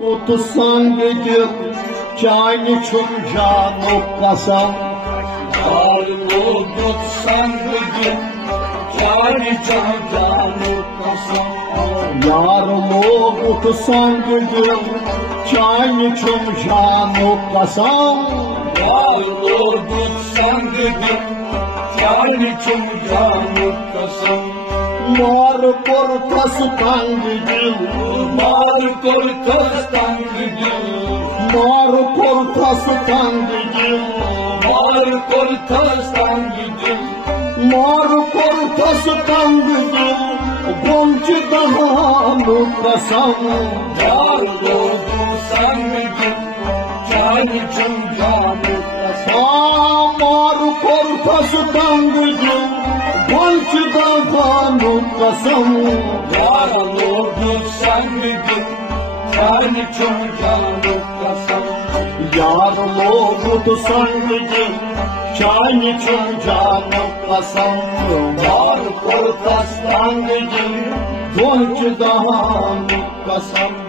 तो संग दिल चांद छुम जानो कसम यार लोगों संग दिल चांद छुम जानो कसम यार लोग तो संग दिल चांद छुम जानो कसम यार लोगों संग दिल चांद छुम जानो कसम मार कर कस तंग दिल मार कर कस तंग दिल मार कर कस तंग दिल मार कर कस तंग दिल मार कर कस तंग दिल गुंज दहानु कसम यार लोगों संग दिल चांद छुम जानो कसम मार कर कस तंग दिल गुंज दहानु कसम यार लोगों संग दिल चांद छुम जानो कसम यार लोग तो संग दिल चांद छुम जानो कसम मार कर कस तंग दिल गुंज दहानु कसम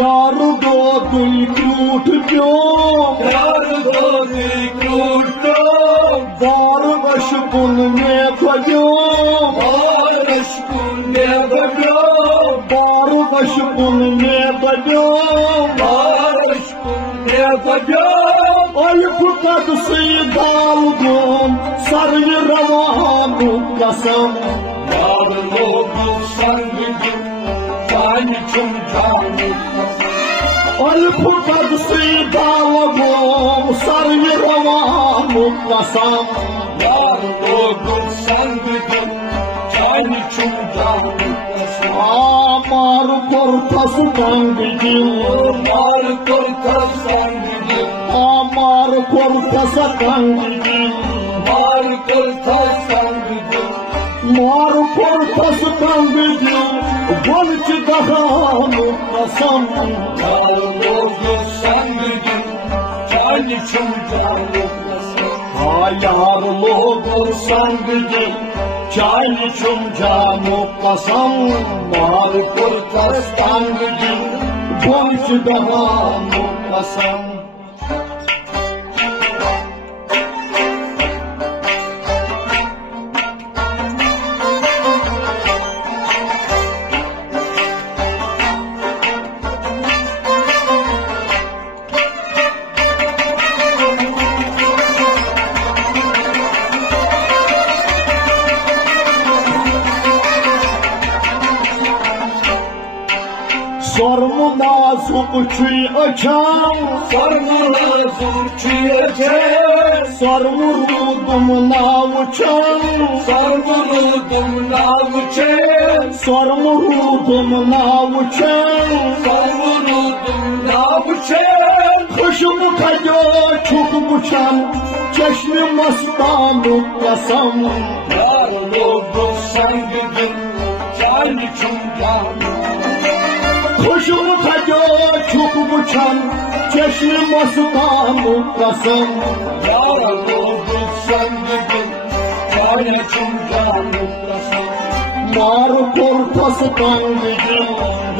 यार दो दिल टूट क्यों यार दो दिल टूटो बार बशकुन में बजो बारिश कुंडे बजो बार बशकुन में बजो बारिश कुंडे बजो अल्फ कद से दाल गोम सर रवानु कसम यार लोगों संग दिल चांद छुम जानो कसम अल्फ कद से दाल गोम सर रवानु कसम यार लोगों संग दिल चांद छुम जानो कसम मार कर कस तंग दिल मार कर कस तंग दिल मार कर कस तंग दिल मार कर कस तंग दिल मार कर कस तंग दिल गुंज दहानु कसम यार लोगों संग दिल चांद छुम जानो कसम यार लोगों संग दिल चांद छुम जानो कसम मार कर कस तंग दिल गुंज दहानु कसम Sormu nazuk çiğ açan Sarmazur çiğece Sormu rudum navuçan Sarmurudum navuçe Sormu rudum navuçan Sarmurudum navuçe Kışımı kayo çok uçan Çeşmi mastanu kasam Yar logo संग दिल चांद छुम जानो Kışımı kayo çok uçan Çeşmi mastanu kasam यार लोगों संग दिल चांद छुम जानो कसम मार कर कस तंग दिल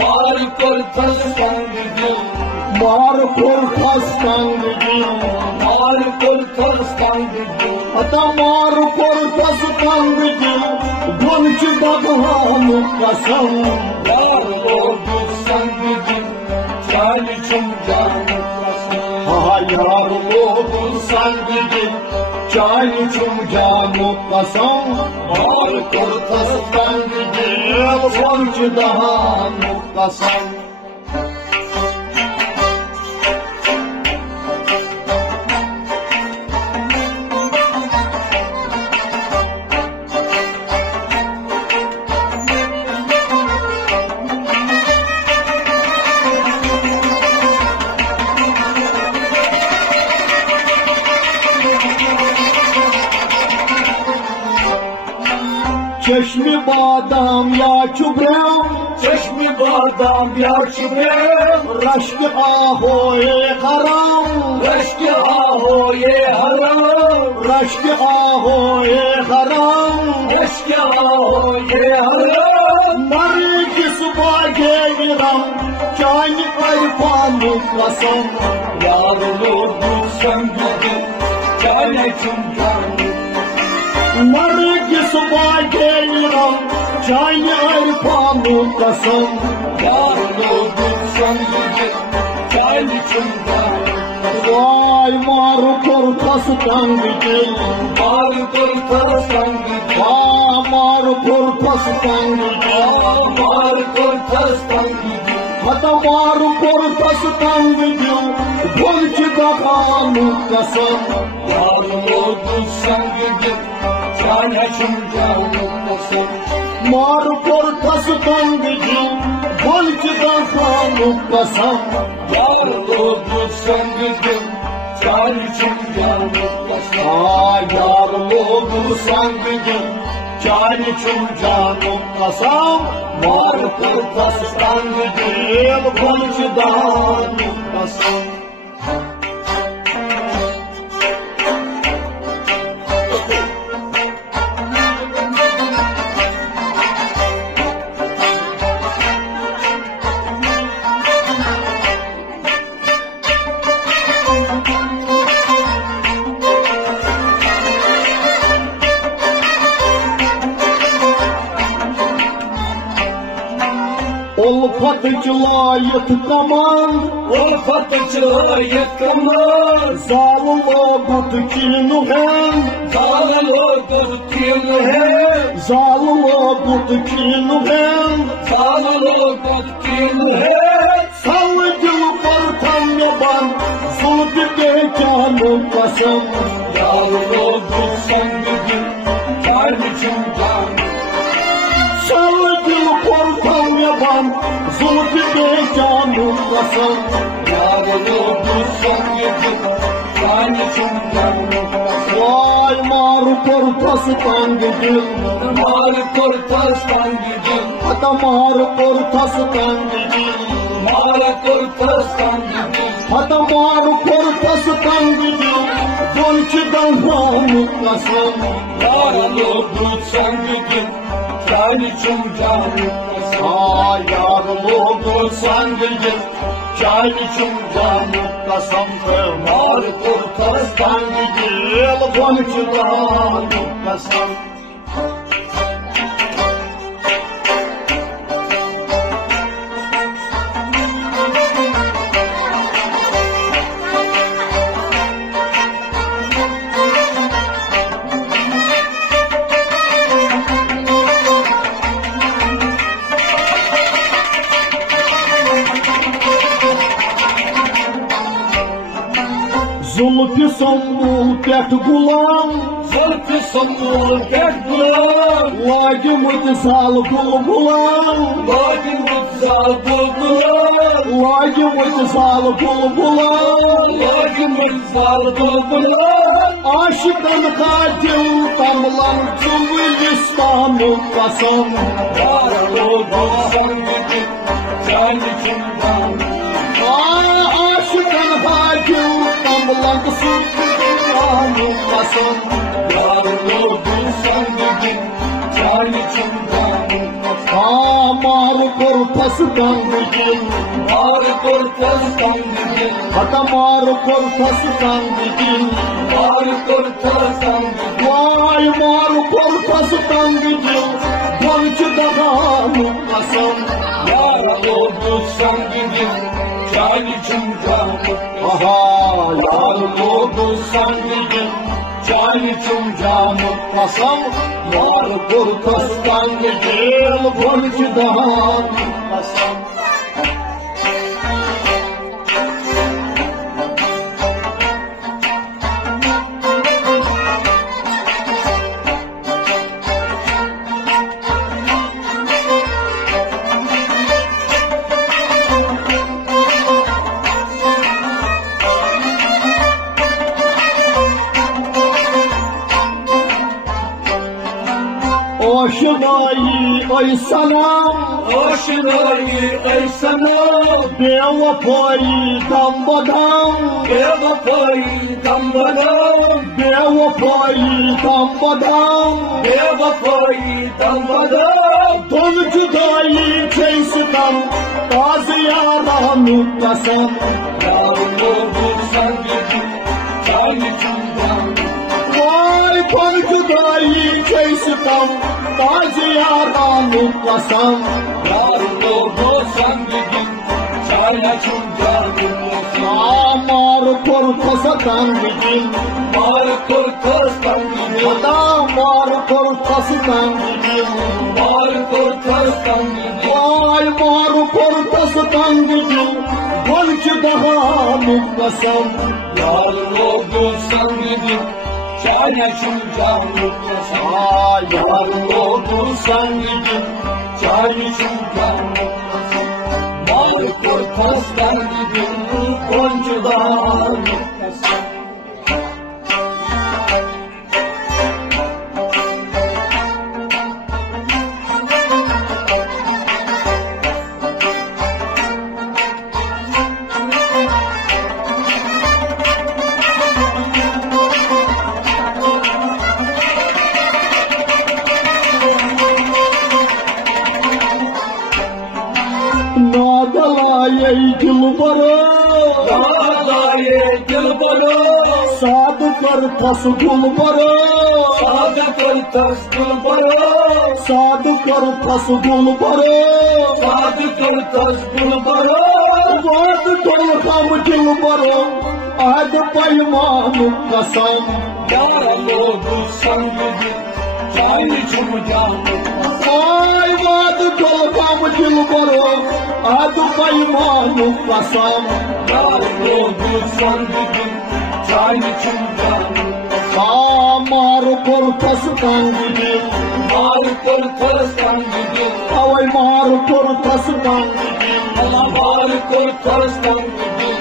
मार कर कस तंग दिल मार कर कस तंग दिल मार कर कस तंग दिल अता मार कर कस तंग दिल गुंज दहानु कसम यार लोगों संग दिल चांद छुम जानो कसम यार लोग संग दिल चांद छुम जानो कसम मार कर कस तंग दिल गुंज दहानु कसम चश्मे बादाम या चुब्रेम चश्मे बादाम या चुब्रेम रश्क आहो ये हराम रश्क आहो ये हराम रश्क आहो ये हराम रश्क आहो ये हराम मरे किस बागे विरम चांद पर पानु कसम यार लोग संग चाहे चुमकान मरे किस बागे विरम चांद पर पानु कसम यार लोग संग चाहे चुमकान वाय मारू कर फस तंग दिल मार कर संग मारू कर फस तंग मार कर संग हता मारू कर फस तंग दिल भुलच दफानु कसम यार लोग संग चाहे चुमकान कसम मारू कर फस तंग दिल भुलच दफानु कसम यार लोग संग चाहे चुमकान कसम यार लोग संग चार चुम जानो कसम मार कर फस तंग दिल भुलच दफानु कसम उल्फत चलायत कमान उल्फत चलायत कमान जाल लोगुत चीन है जाल लोगुत चीन है जाल लोगुत चीन है जाल लोगुत चीन है सल दिल पर थम बन जुल्फ के चालो कसम यार लोगुत संग चाहे चुमकान सल दिल पर थम बन जुल्फ के चालो कसम यार लोगुत संग चाहे चुमकान वाय मारू कर फस तंग दिल मार कर संग हता मारू कर फस तंग दिल मार कर संग हता मारू कर फस तंग दिल भुलच दफानु कसम यार लोगुत संग चाहे चुमकान यार लोग संग चार चुम जानो कसम मार कर फस तंग दिल भुलच दफानु कसम जुल्फ संबूल पेट गुलाम जुल्फ संबूल पेट गुलाम लागिमुत साल बुलबुलाम लागिमुत साल बुलबुलाम लागिमुत साल बुलबुलाम लागिमुत साल बुलबुलाम आशिकन का दिल तमलन चुलिस्तानु कसम यार लोगों संग चाहे चुमकान आशिकन का दिल तमलन चुलिस्तानु कसम यार लोगों संग चाहे चुमकान मार कर फस तंग दिल मार कर संग हता मार कर फस तंग दिल मार कर संग वाय मार कर फस तंग दिल भुलच दफानु कसम यार लोगों संग चाहे चुमकान यार लोग संग चाहे चुम जानो कसम मार कर फस तंग दिल भुलच दफानु कसम Oşinayı sanam, Oşinayı sanam, bevafayı dambadan, bevafayı dambadan, bevafayı dambadan, bevafayı dambadan. Tol cüdayı çeystam, bazı yaranı kasam. Yarın olursan gidin, çay içinden. Vay tol cüdayı çeystam, bazı yaranı kasam. Yarın olursan gidin, çay içinden. Amar korkasatan gidin, Mar korkastan gidin, adamar korkasatan gidin. mar korkastan gidin. Vay mar korkasatan gidin, bolcu daha mukasam. Yarın olursan gidin, çay içinden mutlasın. Ay Yarın olursan gidin, çay içinden mutlasın. Mar korkastan gidin, boncudan mutlasın. Nadalayay dilbara, Dağdaye dilbara, saad kar tas gulbara, sadık ol tas dilbara, saad kar tas gulbara. sadık ol tas dilbara. Vaad kol ham dilbara, ad payman kasam. Yarın olursan gidin, çay içinden mutlasın. Ay vaad kol ham dilbara, ad payman kasam. Yarın olursan gidin, çay içinden mutlasın. Amar korkastan gidin, Mar korkastan gidin, avay mar korkastan gidin. mar korkastan gidin.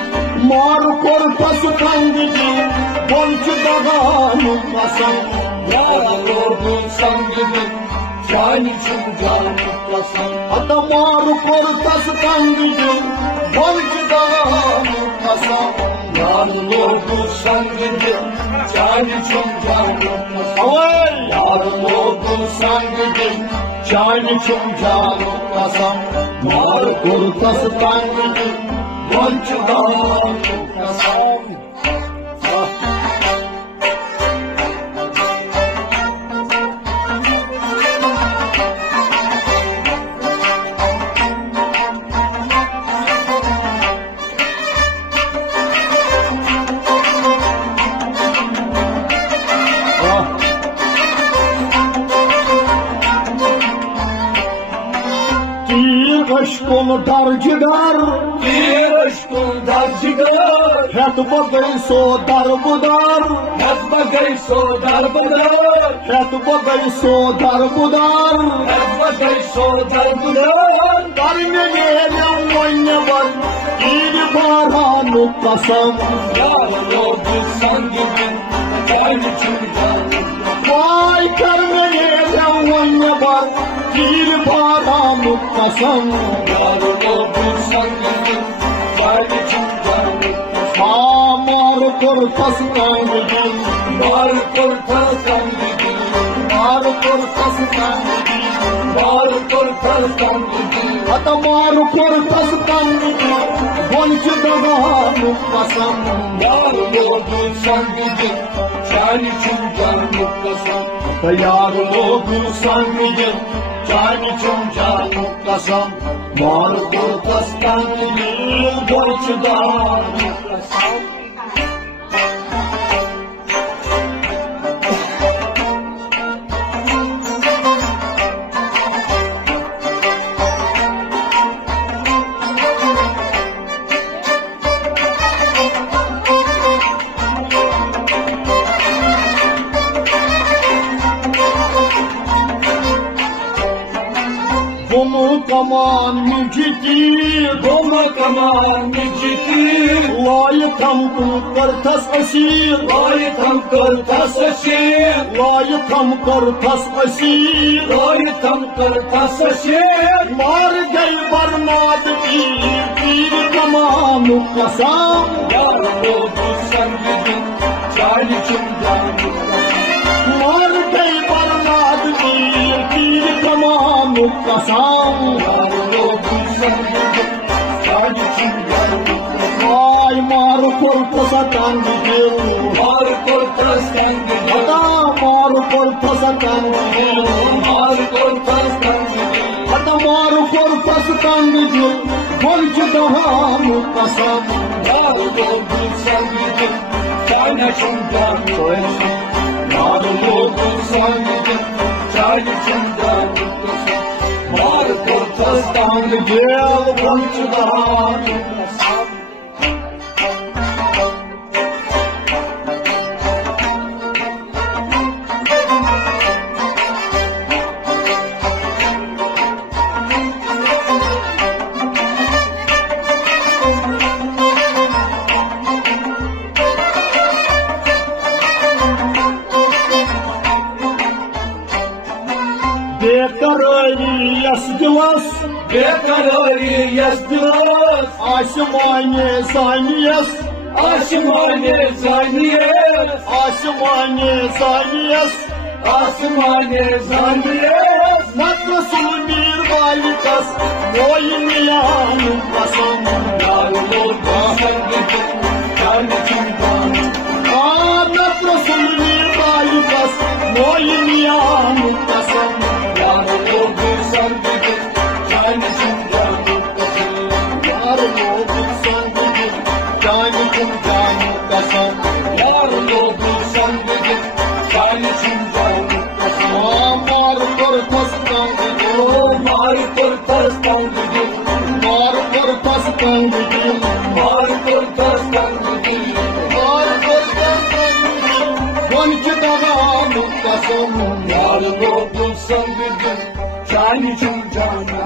Mar korkastan gidin, bolcu daha mukasam. Yarın olursan gidin, çay içinden mutlasın. Ata mar korkastan gidin, bolcu daha mukasam. Yarın olursan gidin, çay içinden mutlasın. Avay Yarın olursan gidin, çay içinden mutlasın. mar korkastan gidin, Boncudan mutlasın. aşkın darcıdar, Bir aşkın darcıdır, hep bagay so darbudar, hep bagay so darbudar, hep bagay so darbudar. hep bagay so darbudar. Karmeyelim oynavar, bir baranı kasam. Yarın olursan gidin, çay içinden. Vay karmeyelim oynavar, bir baranı kasam. Yarın olursan gidin, çay içinden. Amar korkasından gidin, Var korkarsan gidin, mar korkasından gidin. var korkarsan gidin. Adamar korkasından gidin, bolcu davanı kasam. Yarın olursan gidin, çay içinden mutlasın. Yarın olursan gidin, can için can kasam. Mar korkasından gidin, bolcu davanı kasam. कमान मुझे Goma kaman mijiti, लायक हमको करथस Asir loy tham kartas ashir, लायक हम करथस Asir loy tham kartas ashir. मार गई बर्माद पीर कमान कसम Yar oldu sangidin, çaylı çimdanı. मार गई बर्माद पीर कमान कसम Yar oldu sangidin, çaylı çimdanı. आय मार कोर्पस तंग दिल Mar kortas sangidin, अदा मार कोर्पस तंग दिल mar kortas sangidin. अदा मार कोर्पस तंग दिल बोलच दहान कसम Yar oldu sangidin, çaylı çimdanı. Yar oldu sangidin, çaylı çimdanı. Mar kortas तंग दिल बोलच दहान बेकरारी यस दिवस bekarari yazdılar. आसमाने सानियस Aşmane zaniyet, आसमाने सानियस asmane zaniyet. नत्रसुल Mir वालिकस मोइनियान कसम Yar oldu sangidin, çaylı çimdanı. नत्रसुल Mir वालिकस मोइनियान कसम Yar oldu sangidin, çaylı çimdanı. यार लोग संग जान तुम जानो कसम Yar oldu sangidin, çaylı çimdanı. मार कर फस तंग दिल Mar kortas sangidin, मार कर फस तंग दिल mar kortas sangidin. मार कर फस तंग दिल वंच दगान कसम Yar oldu sangidin, çaylı çimdanı.